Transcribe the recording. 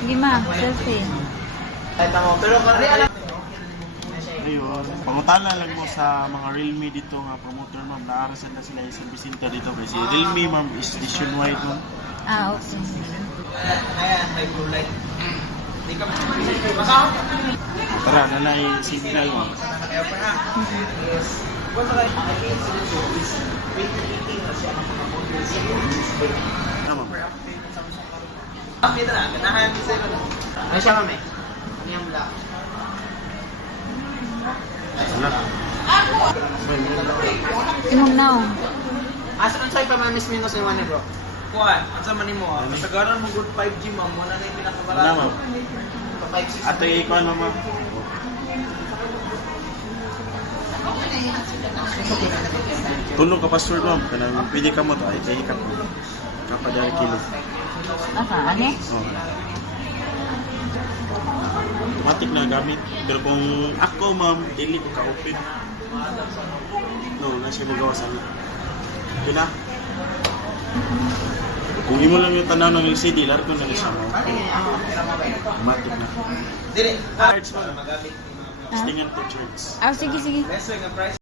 Sige ma, selfie. Ayun, pangutana lang mo sa mga Realme dito nga promoter ma'am, naarasan na sila sa Bisinta dito kasi Realme ma'am is nationwide ma'am. Ah, okay. Tara, nanay signal ma'am. Ano ma'am? Ano siya kami? Ano yung black? Wala. Imong now. Asa ang sa'yo pa mamis minus yung money bro? Kuan, asa man nimo? Kasagaran mo good 5G ma'am, wala na yung Wala pinakabarata. ma'am. 5-6. Ato i-ikuan mo ma'am. Tulong ka password ma'am, kanang pwede ka mo to, ay ikat mo. Kapadari kilo. Asa, ano? Oh. Automatic na gamit. Pero kung ako ma'am, dili ko ka-open. No, na siya magawa sa amin. Okay na? Kung di mo lang yung tanaw ng LCD, laro ko na siya ma'am. Automatic na. Dili. Charge ma'am. Stingan to charge. Ah, sige, sige. Best way nga price.